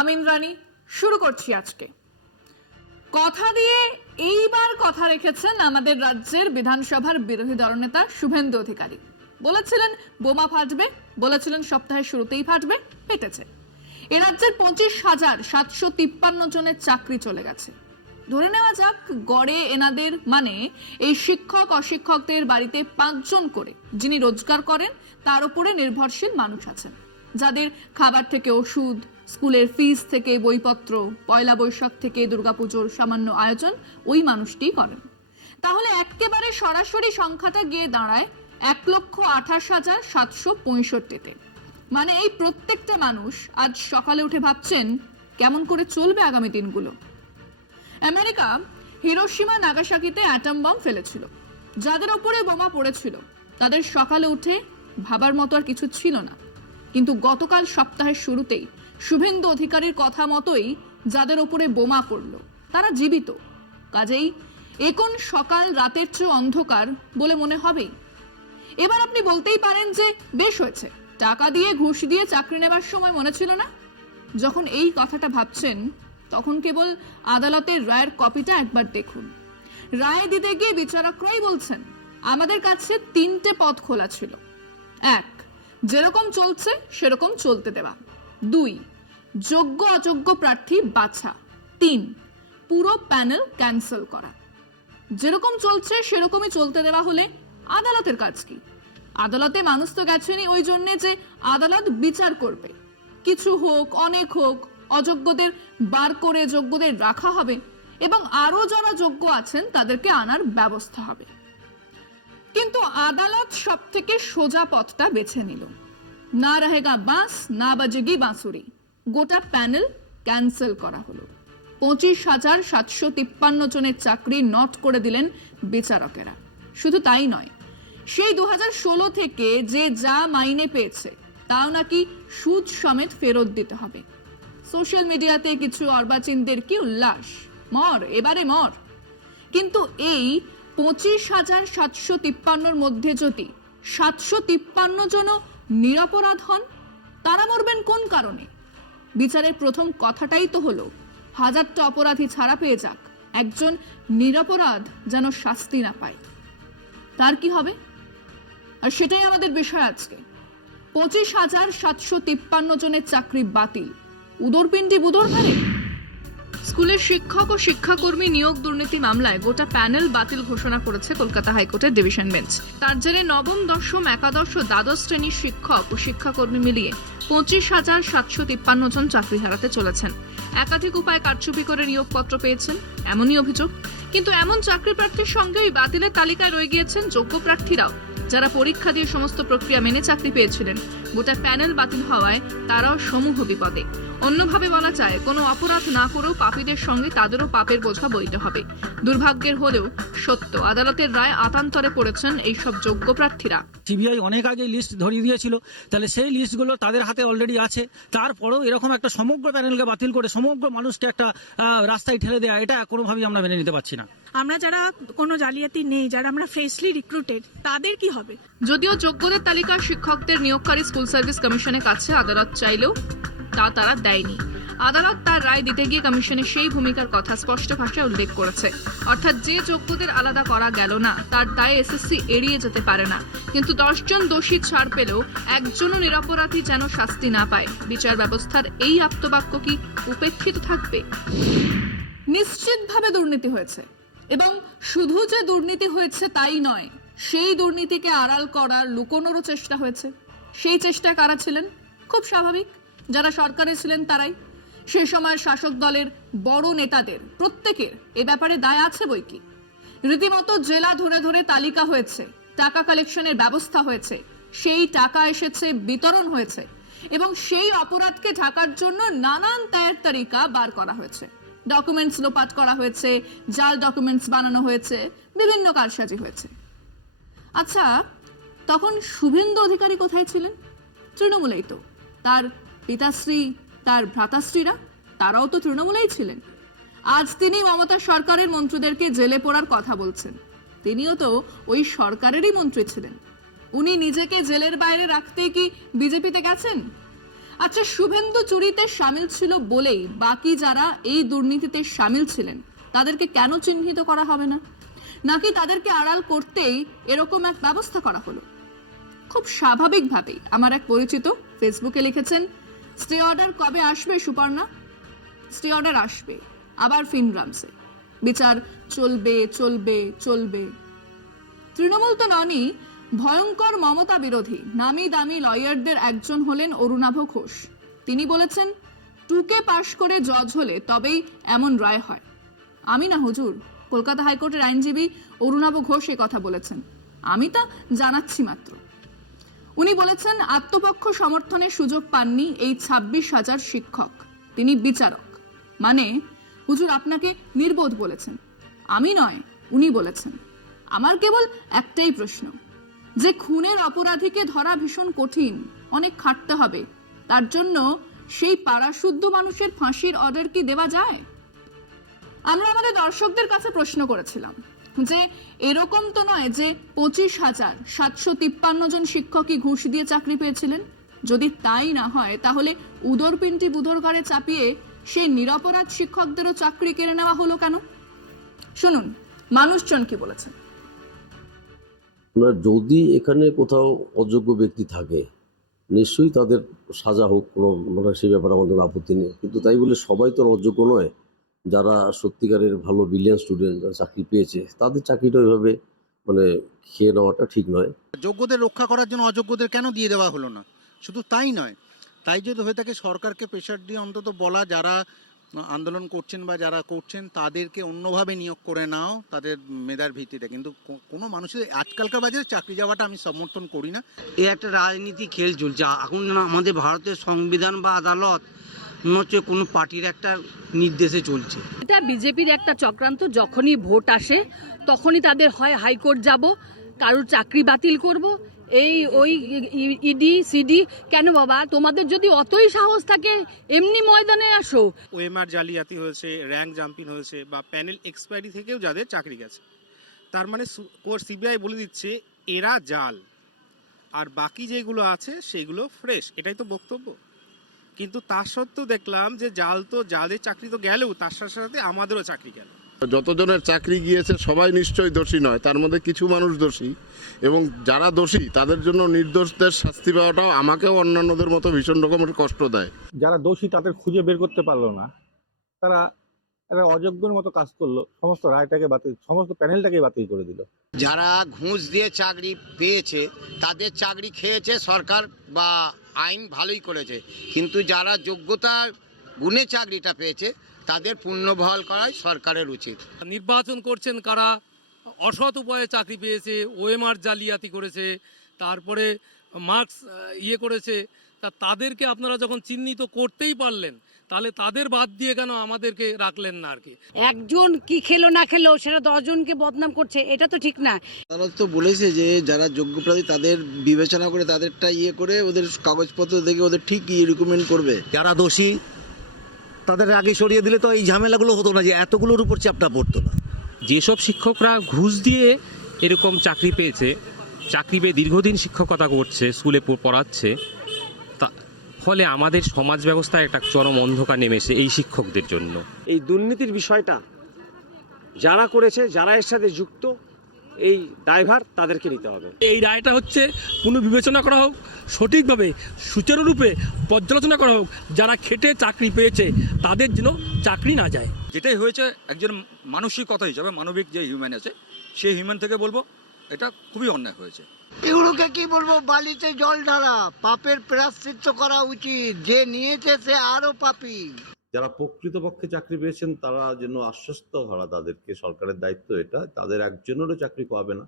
আমিন রানী শুরু করছি আজকে। কথা দিয়ে এইবার কথা রেখেছেন আমাদের রাজ্যের বিধানসভার বিরোধী দলনেতা শুভেন্দু অধিকারী। বলেছিলেন বোমা ফাটবে, বলেছিলেন সপ্তাহের শুরুতেই ফাটবে, ফেটেছে। এ রাজ্যের 25,753 জনের চাকরি চলে গেছে। ধরে নেওয়া যাক গড়ে এনাদের মানে এই শিক্ষক অশিক্ষকদের বাড়িতে 5 জন করে যিনি রোজগার করেন তার উপরে নির্ভরশীল মানুষ আছেন, যাদের খাবার থেকে ওষুধ, স্কুলের ফিস থেকে বইপত্র, পয়লা বৈশাখ থেকে দুর্গাপুজোর সামান্য আয়োজন ওই মানুষটিই করেন। তাহলে একেবারে সরাসরি সংখ্যাটা গিয়ে দাঁড়ায় 1,28,765-তে। মানে এই প্রত্যেকটা মানুষ আজ সকালে উঠে ভাবছেন কেমন করে চলবে আগামী দিনগুলো। আমেরিকা হিরোশিমা নাগাসাকিতে অ্যাটম বম ফেলেছিল, যাদের ওপরে বোমা পড়েছিল তাদের সকালে উঠে ভাবার মতো আর কিছু ছিল না। কিন্তু গতকাল সপ্তাহের শুরুতেই শুভেন্দু অধিকারীর কথা মতোই যাদের ওপরে বোমা পড়ল তারা জীবিত। কাজেই এখন সকাল রাতের চেয়ে অন্ধকার বলে মনে হবেই। এবার আপনি বলতেই পারেন যে বেশ হয়েছে, টাকা দিয়ে ঘুষ দিয়ে চাকরি নেবার সময় মনে ছিল না। যখন এই কথাটা ভাবছেন তখন কেবল আদালতের রায়ের কপিটা একবার দেখুন। রায় দিতে গিয়ে বিচারকরাই বলছেন আমাদের কাছে 3টে পথ খোলা ছিল। 1, যেরকম চলছে সেরকম চলতে দেওয়া। 2, যোগ্য অযোগ্য প্রার্থী বাছা। 3, পুরো প্যানেল ক্যান্সেল করা। যেরকম চলছে সেরকমই চলতে দেওয়া হলে আদালতের কাজ কি? আদালতে মানুষ তো গেছেনই ওই জন্যে যে আদালত বিচার করবে। কিছু হোক অনেক হোক, অযোগ্যদের বার করে যোগ্যদের রাখা হবে এবং আরো যারা যোগ্য আছেন তাদেরকে আনার ব্যবস্থা হবে। কিন্তু আদালত সব থেকে সোজা পথটা বেছে নিল। না রহেগা বাঁশ না বাজেগি বাঁশুরি, গোটা প্যানেল ক্যান্সেল করা হলো। 25,753 জনের চাকরি নট করে দিলেন বিচারকেরা। শুধু তাই নয়, সেই 2016 থেকে যে যা মাইনে পেয়েছে তাও নাকি সুদ সমেত ফেরত দিতে হবে। সোশ্যাল মিডিয়াতে কিছু অর্বাচীনদের কি উল্লাস, মর এবারে মর। কিন্তু এই 25,753 মধ্যে যদি 753 জন নিরপরাধ হন, তারা মরবেন কোন কারণে? বিচারের প্রথম কথাটাই তো হলো 1000টা অপরাধী ছাড়া পেয়ে যাক, একজন নিরপরাধ যেন শাস্তি না পায়। তার কি হবে? আর সেটাই আমাদের বিষয় আজকে। 25,753 জনের চাকরি বাতিল, উদরপিণ্ডি বুদর ধারে। স্কুলের শিক্ষক ও শিক্ষাকর্মী নিয়োগ দুর্নীতি মামলায় গোটা প্যানেল বাতিল ঘোষণা করেছে কলকাতা হাইকোর্টের ডিভিশন বেঞ্চ। তার জেরে নবম, দশম, একাদশ ও দ্বাদশ শ্রেণীর শিক্ষক ও শিক্ষাকর্মী মিলিয়ে 25,753 জন চাকরি হারাতে চলেছেন। একাধিক উপায়ে কারচুপি করে নিয়োগপত্র পেয়েছেন এমনই অভিযোগ। কিন্তু এমন চাকরি প্রার্থীর সঙ্গে ওই বাতিলের তালিকায় রয়ে গিয়েছেন যোগ্য প্রার্থীরাও, যারা পরীক্ষা দিয়ে সমস্ত প্রক্রিয়া মেনে চাকরি পেয়েছিলেন। গোটা প্যানেল বাতিল হওয়ায় তারাও সমূহ বিপদে। অন্যভাবে বলা যায়, কোনো অপরাধ না করেও পাপীদের সঙ্গে তাদেরও পাপের বোঝা বইতে হবে। দুর্ভাগ্যের হলেও সত্য, আদালতের রায় আতান্তরে পড়েছেন এইসব যোগ্য প্রার্থীরা। সিবিআই অনেক আগে লিস্ট ধরিয়ে দিয়েছিল, তাহলে সেই লিস্টগুলো তাদের হাতে অলরেডি আছে। তারপরেও এরকম একটা সমগ্র প্যানেলকে বাতিল করে সমগ্র মানুষকে একটা রাস্তায় ঠেলে দেওয়া, এটা কোনোভাবেই আমরা মেনে নিতে পারছি না। আমরা যারা কোনো জালিয়াতি নেই, যারা আমরা ফ্রেশলি রিক্রুটেড, তাদের কি হবে? যদিও যোগ্যদের তালিকা শিক্ষকদের নিয়োগকারী স্কুল সার্ভিস কমিশনের কাছে আদালত চাইলেও তা তারা দেয়নি। আদালত তার রায় দিতে গিয়ে কমিশনের সেই ভূমিকার কথা স্পষ্ট ভাষায় উল্লেখ করেছে। অর্থাৎ যে যোগ্যদের আলাদা করা গেল না তার দায়ে এসএসসি এড়িয়ে যেতে পারে না। কিন্তু 10 জন দোষী ছাড় পেলেও একজনও নিরপরাধী যেন শাস্তি না পায়। বিচার ব্যবস্থার এই আপ্তবাক্য কি উপেক্ষিত থাকবে? নিশ্চিতভাবে দুর্নীতি হয়েছে, এবং শুধু যে দুর্নীতি হয়েছে তাই নয়, সেই দুর্নীতিকে আড়াল করার, লুকোনোরও চেষ্টা হয়েছে। সেই চেষ্টায় কারা ছিলেন? খুব স্বাভাবিক, যারা সরকারে ছিলেন তারাই। সে সময় শাসক দলের বড় নেতাদের প্রত্যেকের এ ব্যাপারে দায় আছে বই কি। রীতিমতো জেলা ধরে ধরে তালিকা হয়েছে, টাকা কালেকশনের ব্যবস্থা হয়েছে, সেই টাকা এসেছে, বিতরণ হয়েছে, এবং সেই অপরাধকে ঢাকার জন্য নানান দায়ের তালিকা বার করা হয়েছে। ডকুমেন্টস লোপাট করা হয়েছে, জাল ডকুমেন্টস বানানো হয়েছে, বিভিন্ন কারসাজি হয়েছে। আচ্ছা, তখন শুভেন্দু অধিকারী কোথায় ছিলেন? তৃণমূলেই তো। তার পিতাশ্রী, তার ভ্রাতাশ্রীরা, তারাও তো তৃণমূলেই ছিলেন। আজ তিনি মমতা সরকারের মন্ত্রীদেরকে জেলে পোড়ার কথা বলছেন। তিনিও তো ওই সরকারেরই মন্ত্রী ছিলেন। উনি নিজেকে জেলের বাইরে রাখতে কি বিজেপিতে গেছেন? আচ্ছা, শুভেন্দু চুরিতে সামিল ছিল বলেই বাকি যারা এই দুর্নীতিতে সামিল ছিলেন তাদেরকে কেন চিহ্নিত করা হবে না? নাকি তাদেরকে আড়াল করতেই এরকম এক ব্যবস্থা করা হলো? খুব স্বাভাবিকভাবেই আমার এক পরিচিত ফেসবুকে লিখেছেন, স্টে অর্ডার কবে আসবে সুপর্ণা? স্টে অর্ডার আসবে, আবার ফিনগ্রামসে বিচার চলবে চলবে চলবে। তৃণমূল তো ননই, ভয়ঙ্কর মমতা বিরোধী নামি দামি লয়ারদের একজন হলেন অরুণাভ ঘোষ। তিনি বলেছেন, টুকে পাশ করে জজ হলে তবেই এমন রায় হয়। আমি না হুজুর, কলকাতা হাইকোর্টের আইনজীবী অরুণাভ ঘোষ এ কথা বলেছেন, আমি তা জানাচ্ছি মাত্র। উনি বলেছেন, আত্মপক্ষ সমর্থনের সুযোগ পাননি এই 26,000 শিক্ষক। তিনি বিচারক। মানে হুজুর আপনাকে নির্বোধ বলেছেন, আমি নয়, উনি বলেছেন। আমার কেবল একটাই প্রশ্ন, যে খুনের অপরাধীকে ধরা ভীষণ কঠিন, অনেক খাটতে হবে, তার জন্য সেই পাড়াশুদ্ধ মানুষের ফাঁসির অর্ডার কি দেওয়া যায়? আমরা আমাদের দর্শকদের কাছে প্রশ্ন করেছিলাম যে এরকম তো নয় যে 25,753 জন শিক্ষকই ঘুষ দিয়ে চাকরি পেয়েছিলেন। যদি তাই না হয় তাহলে উদরপিণ্ডি বুধরঘরে চাপিয়ে সেই নিরপরাধ শিক্ষকদেরও চাকরি কেড়ে নেওয়া হলো কেন? শুনুন মানুষজন কি বলেছেন। যদি এখানে কোথাও অযোগ্য ব্যক্তি থাকে নিশ্চয়ই তাদের সাজা হোক, কোনো সেই ব্যাপারে আমাদের আপত্তি নেই, কিন্তু তাই বলে সবাই তো অযোগ্য নয়। যারা সত্যিকারের ভালো ব্রিলিয়ান্ট স্টুডেন্ট যারা চাকরি পেয়েছে তাদের চাকরিটা ওইভাবে খেয়ে নেওয়াটা ঠিক নয়। যোগ্যদের রক্ষা করার জন্য অযোগ্যদের কেন দিয়ে দেওয়া হলো না? শুধু তাই নয়, তাই যদি হয়ে থাকে সরকারকে প্রেশার দিয়ে অন্তত বলা, যারা আন্দোলন করছেন বা যারা করছেন তাদেরকে অন্যভাবে নিয়োগ করে নাও তাদের মেধার ভিত্তিতে। কিন্তু কোনো মানুষের আজকালকার বাজারে চাকরি যাওয়াটা আমি সমর্থন করি না। এ একটা রাজনীতি খেল চলছে এখন। আমাদের ভারতের সংবিধান বা আদালত মনে হচ্ছে কোনো পার্টির একটা নির্দেশে চলছে। এটা বিজেপির একটা চক্রান্ত। যখনই ভোট আসে তখনই তাদের হয় হাইকোর্ট যাব, কারোর চাকরি বাতিল করব, এই ওই ইডি সিডি। কেন বাবা, তোমাদের যদি অতই সাহস থাকে এমনি ময়দানে আসো। ওএমআর জালিয়াতি হয়েছে, র্যাঙ্ক জাম্পিং হয়েছে, বা প্যানেল এক্সপায়ারি থেকেও যাদের চাকরি গেছে, তার মানে সিবিআই বলে দিচ্ছে এরা জাল, আর বাকি যেগুলো আছে সেগুলো ফ্রেশ। এটাই তো বক্তব্য। কিন্তু তা সত্ত্বেও দেখলাম যে জাল তো যাদের চাকরি তো গেলেও তার সাথে সাথে আমাদেরও চাকরি গেল। যতজনের চাকরি গিয়েছে সবাই নিশ্চয়ই দোষী নয়, তার মধ্যে কিছু মানুষ দোষী, এবং যারা দোষী তাদের জন্য নির্দোষদের শাস্তি পাওয়াটাও আমাকেও অন্যান্যদের মতো ভীষণ রকমের কষ্ট দেয়। যারা দোষী তাদের খুঁজে বের করতে পারলো না, তারা একটা অযোগ্যের মতো কাজ করলো, সমস্ত রায়টাকে বাতিল, সমস্ত প্যানেলটাকে বাতিল করে দিল। যারা ঘুষ দিয়ে চাকরি পেয়েছে তাদের চাকরি খেয়েছে সরকার বা আইন ভালোই করেছে, কিন্তু যারা যোগ্যতার গুণে চাকরিটা পেয়েছে তাদের পুনর্বহাল করাই সরকারের উচিত। নির্বাচন করছেন কারা অসৎ উপায়ে চাকরি পেয়েছে, ওএমআর জালিয়াতি করেছে, তারপরে মার্কস করেছে, তাদেরকে আপনারা যখন চিহ্নিত করতেই পারলেন তাহলে তাদের বাদ দিয়ে কেন আমাদেরকে রাখলেন না? আর কি একজন কি খেলো না খেলো সেটা 10 জনকে বদনাম করছে, এটা তো ঠিক না। তারা তো বলেছে যে যারা যোগ্য প্রার্থী তাদের বিবেচনা করে তাদেরটা করে ওদের কাগজপত্র দেখে ওদের ঠিক রিকমেন্ড করবে। যারা দোষী তাদের আগে সরিয়ে দিলে তো এই ঝামেলাগুলো হতো না, যে এতগুলোর উপর চাপটা পড়তো না। যেসব শিক্ষকরা ঘুষ দিয়ে এরকম চাকরি পেয়েছে, চাকরি পেয়ে দীর্ঘদিন শিক্ষকতা করছে, স্কুলে পড়াচ্ছে, ফলে আমাদের সমাজ ব্যবস্থায় একটা চরম অন্ধকার নেমেছে এই শিক্ষকদের জন্য। এই দুর্নীতির বিষয়টা যারা করেছে, যারা এর সাথে যুক্ত, এই দায়ভার তাদেরকে নিতে হবে। এই রায়টা হচ্ছে পুনর্বিবেচনা করা হোক, সঠিকভাবে সুচারুরূপে পর্যালোচনা করা হোক, যারা খেটে চাকরি পেয়েছে তাদের যেন চাকরি না যায়। যেটাই হয়েছে একজন মানসিকতা হিসাবে, মানবিক যে হিউম্যান আছে সেই হিউম্যান থেকে বলবো এটা খুবই অন্যায় হয়েছে। এগুলোকে কি বলবো, বালিতে জল ঢালা, পাপের প্রায়শ্চিত্ত করা উচিত, যে নিয়েছে সে আরো পাপী। যারা প্রকৃতপক্ষে চাকরি পেয়েছেন তারা যেন আশ্বস্ত হওয়া, তাদেরকে সরকারের দায়িত্ব এটা, তাদের একজনেরও চাকরি পাবে না।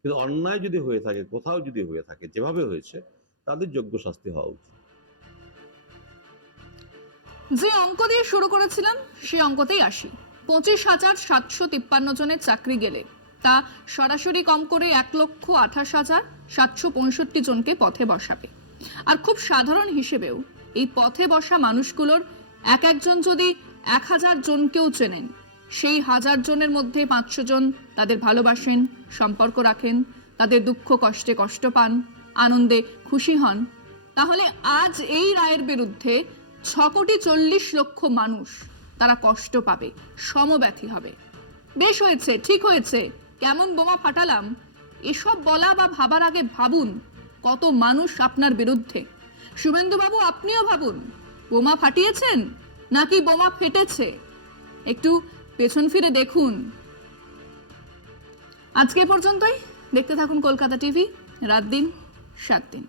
কিন্তু অন্যায় যদি হয়ে থাকে, কোথাও যদি হয়ে থাকে, যেভাবে হয়েছে, তাদের যোগ্য শাস্তি হওয়া উচিত। যে অঙ্ক দিয়ে শুরু করেছিলাম সেই অঙ্কতেই আসি। 25,753 জনের চাকরি গেলে তা সরাসরি কম করে 1,28,765 জনকে পথে বসাবে। আর খুব সাধারণ হিসেবেও এই পথে বসা মানুষগুলোর এক একজন যদি 1000 জনকেও চেনেন, সেই 1000 জনের মধ্যে 500 জন তাদের ভালোবাসেন, সম্পর্ক রাখেন, তাদের দুঃখ কষ্টে কষ্ট পান, আনন্দে খুশি হন, তাহলে আজ এই রায়ের বিরুদ্ধে 6,40,00,000 মানুষ তারা কষ্ট পাবে, সমব্যথী হবে। বেশ হয়েছে, ঠিক হয়েছে, কেমন বোমা ফাটালাম এসব বলা বা ভাবার আগে ভাবুন কত মানুষ আপনার বিরুদ্ধে। শুভেন্দু বাবু, আপনিও ভাবুন, বোমা ফাটিয়েছেন নাকি বোমা ফেটেছে? একটু পেছন ফিরে দেখুন। আজকে পর্যন্তই। দেখতে থাকুন কলকাতা টিভি, রাত দিন 7 দিন।